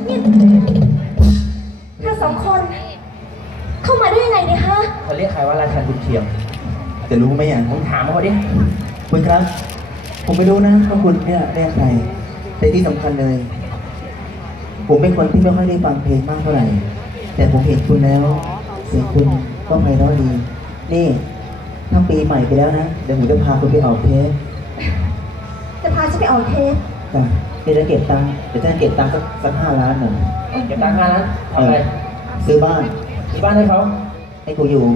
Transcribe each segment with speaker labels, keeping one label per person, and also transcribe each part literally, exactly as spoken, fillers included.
Speaker 1: ถ้าสองคนเข้ามาได้ยังไงเนี่ยฮะ
Speaker 2: เขาเรียกใครว่าราชันบุญเทียม
Speaker 3: จะรู้ไหมอย่าง
Speaker 2: ผมถามเขาดิ
Speaker 3: คุณครับผมไม่รู้นะว่าคุณเนี่ยเรียกใครแต่ที่สำคัญเลยผมเป็นคนที่ไม่ค่อยได้ฟังเพลงมากเท่าไหร่แต่ผมเห็นคุณแล้วเสียงคุณก็ไพเราะดีนี่ทั้งปีใหม่ไปแล้วนะเดี๋ยวผมจะพาคุณไปออกเทป
Speaker 1: จะพาฉันไปออกเทป
Speaker 3: จ้ะเดี๋ยวจะเก็บตังค์เดี๋ยวจะเก็บตังค์สักสักห้าล้านหนึ่ง
Speaker 2: เก็บตังค์ห้าล้านทำอะไร
Speaker 3: ซื้อบ้าน
Speaker 2: ซื้อบ้านให้เขา
Speaker 3: ให้กูอยู่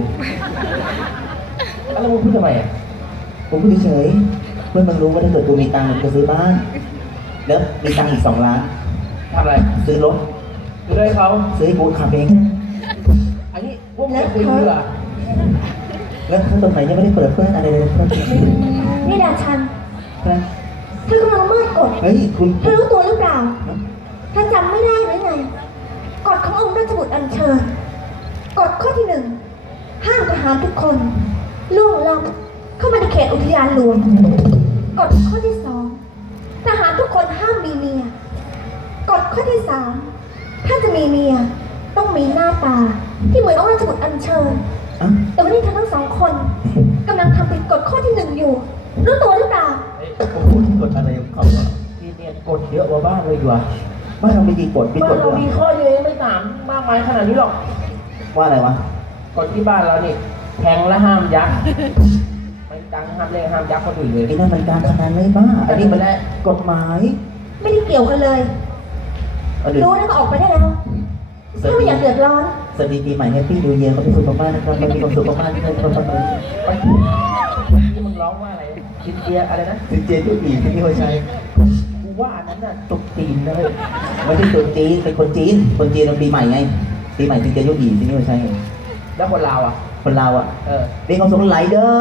Speaker 2: แล้วมึงพูดทำไมอ่ะ
Speaker 3: ผมพูดเฉยเพื่อนมึงรู้ว่าถ้าเกิดกูมีตังค์จะซื้อบ้านแล้วมีตังค์อีกสองล้าน
Speaker 2: ทำอะไร
Speaker 3: ซื้อรถ
Speaker 2: ซื้อให้เขา
Speaker 3: ซื้อให้กูขับเอง
Speaker 2: อันนี้พวกมึงคุยกันเหรอ
Speaker 3: แล้วขั้นตอนไหนยังไม่ได้เปิดเพื่อนอะไรเลยเพื่อน
Speaker 1: นี่ดาชันเธอกำลังมืดกด
Speaker 3: เฮ้ยคุณ
Speaker 1: เธอรู้ตัวหรือเปล่าเธอจำไม่ได้หรือไงกฎขององค์ราชบุตรอัญเชิญกฎข้อที่หนึ่งห้ามทหารทุกคนล่วงล้ำเข้ามาในเขตอุทยานหลวงกฎข้อที่สองทหารทุกคนห้ามมีเมียกฎข้อที่สามถ้าจะมีเมียต้องมีหน้าตาที่เหมือนองค์ราชบุตรอัญเชิญแต่วันนี้เธอทั้งสองคนกำลังทำผิดกฎข้อที่หนึ่งอยู่รู้ตัวหรือเปล่า
Speaker 3: ผมพูดกฎอะไรของเขา
Speaker 2: ที่เนี่ยกฎเยอะกว่าบ้านเลยดีกว่า
Speaker 3: บ้านเรามีกี่กฎมีกฎ
Speaker 2: เรามีข้อเดียวไม่สามมากมายขนาดนี้หรอก
Speaker 3: ว่าอะไรวะ
Speaker 2: กฎที่บ้านเรานี่แทงและห้ามยักษ์ไม่ตังห้ามเล่นห้ามยักษ์คนอื่นเลย
Speaker 3: นี่นั่นมันการพนันเลยบ้าอันนี้มันกฎหมาย
Speaker 1: ไม่ได้เกี่ยวกันเลยรู้แล้วก็ออกไปได้แล้วถ้าไม่อยากเดือดร้อน
Speaker 3: สวัสดีปีใหม่แฮปปี้นิวเยียร์เขาเป็นสุขภาพนะครับมันมีความสุขมากที่ได้คนฟังเลย
Speaker 2: ที่มึงร้องว่าอะไรซินเจียอะไรนะ
Speaker 3: ซินเจียตุกีที่พี่เขาใช้
Speaker 2: กูว่าอันนั้นน่ะตุกจีนเลย
Speaker 3: ไม่ใช่ตุกจีนเป็นคนจีนคนจีนมันปีใหม่ไงปีใหม่ซินเจียตุกีที่พี่เขาใช้
Speaker 2: แล้วคนลาวอ่ะ
Speaker 3: คนลาวอ่ะ
Speaker 2: เออ
Speaker 3: มีความสุขไหลเด้อ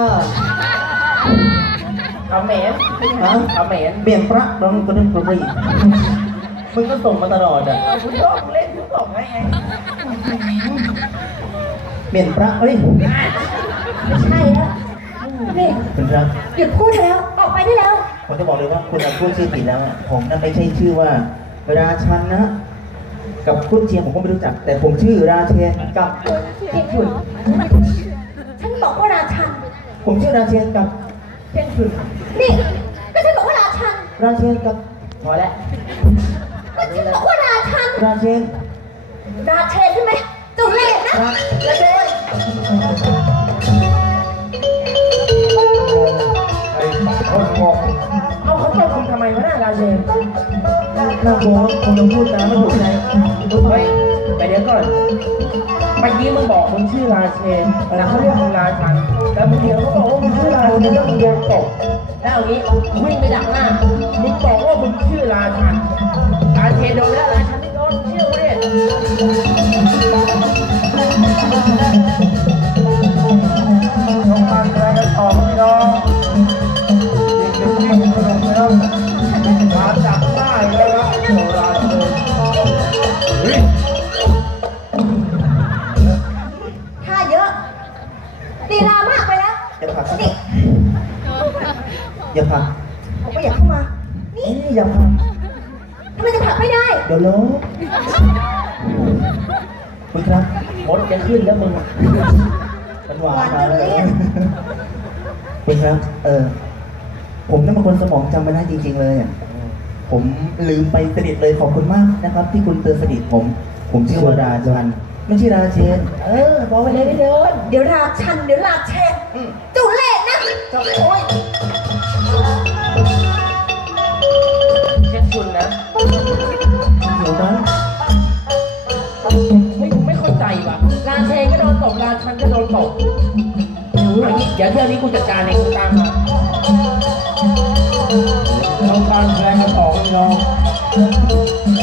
Speaker 2: เอาเหม็นฮะเอาเหม็น
Speaker 3: เบี่ยงพระน้องคนนั้นปรีมึงก็ส่งมาตลอดอ่ะ
Speaker 2: คุณชอบเล่นคุณส่งไงไง
Speaker 3: เบี่ยงพระเฮ้ย
Speaker 1: ไม่ใช่แล้วนี่
Speaker 3: คุณครับ
Speaker 1: หยุดพูดแล้วออกไปได้แล้ว
Speaker 3: ผมจะบอกเลยว่าคุณพูดชื่อผิดแล้วผมนั่นไม่ใช่ชื่อว่าราชันนะกับคุณเชียงผมก็ไม่รู้จักแต่ผมชื่อราเชนกับ
Speaker 1: เทียนชุนฉันบอกว่าราชัน
Speaker 3: ผมชื่อราเชนกับ
Speaker 1: เทียนชุนนี่ก็ฉันบอกว่าราชัน
Speaker 3: ราเชนกับ
Speaker 2: พอแล้ว
Speaker 1: ก็ฉันบอกว่าราชัน
Speaker 3: ราเชน
Speaker 1: ราเชนใช่ไหมจุเล่ห์นะราเชน
Speaker 2: ไอ้คนงงเอาเขาไปทำทำไมวะน่าราเชน
Speaker 3: น่ากลัวคนยังพูดนะไม่ถูกใจ
Speaker 2: เฮ้ยไปเดี๋ยวก่อนเมื่อกี้มึงบอกมึงชื่อราเชนแล้วเขาเรียกมึงราชันแล้วมึงเดียวเขาบอกว่ามึงชื่อราเชนแล้วมึงโดนตกแล้วเอางี้วิ่งไปดักหน้ามึงบอกว่ามึงชื่อราชันราเชนโดนแล้วราชันไม่โดนเชื่อกูดิน้องมันแล้วไปต่อพี่น้องเด็กๆวิ่งกระโดดแล้วมาจับได้แล้วครับโบราณเลย
Speaker 1: ท่าเยอะดีลามากไปแล้ว
Speaker 3: อย่าผลักอย่าผลัก
Speaker 1: ผมไม่อยากเข้ามา
Speaker 3: นี่อย่าผลัก
Speaker 1: ทำไมจะผลักไม่ได้
Speaker 3: เดี๋ยวล้มคุณครับ
Speaker 2: มดจะขึ้นแล้วมึง
Speaker 3: มันหวานมาเลยคุณครับเออผมนั่นเป็นคนสมองจำไม่ได้จริงๆเลยอ่ะผมลืมไปสนิทเลยขอบคุณมากนะครับที่คุณเตือนสนิทผมผมชื่อว่าราชันไม่ใช่ราเชน
Speaker 1: เออบอกไปเลยไม่เดินเดี๋ยวราชันเดี๋ยวราเชนจุเล่ห์นะ
Speaker 2: จะโอ้ยเช็ดชุนนะ
Speaker 3: เดี๋ยวนะ
Speaker 2: ไม่ไม่เข้าใจว่ะราเชนก็โดนตบราชันก็โดนตบเดี๋ยวเที่ยวนี้กูจัดการเองกูตามมา
Speaker 3: ต้องการแรงกระป๋องน้อง